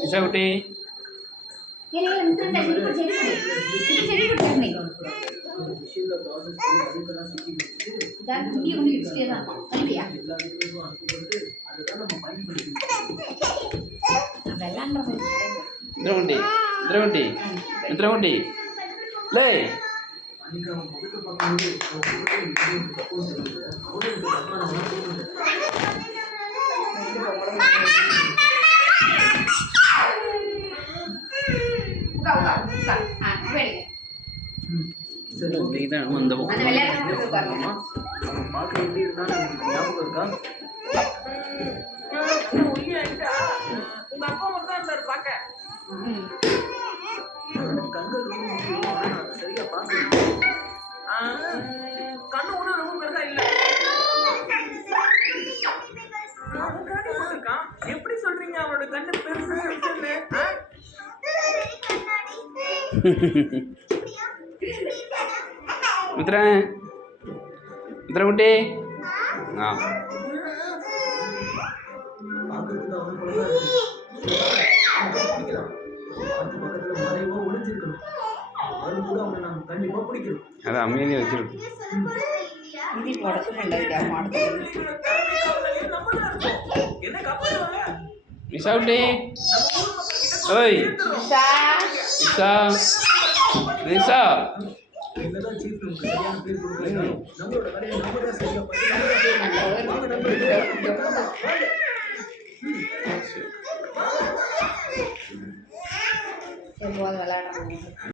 Bisa Uti. Indramundi. Le. கண்ணு ஒண்ணு ரொம்ப பெருசா இல்ல. எப்படி சொல்றீங்க அவனோட கண்ணு பெருசு பெருசுன்னு? Indramundi. அது அமைதியாக வச்சிருக்கு. நிஷா உட்டி. ஓய் நிஷா. நிஷா. விளையாடுறாங்க.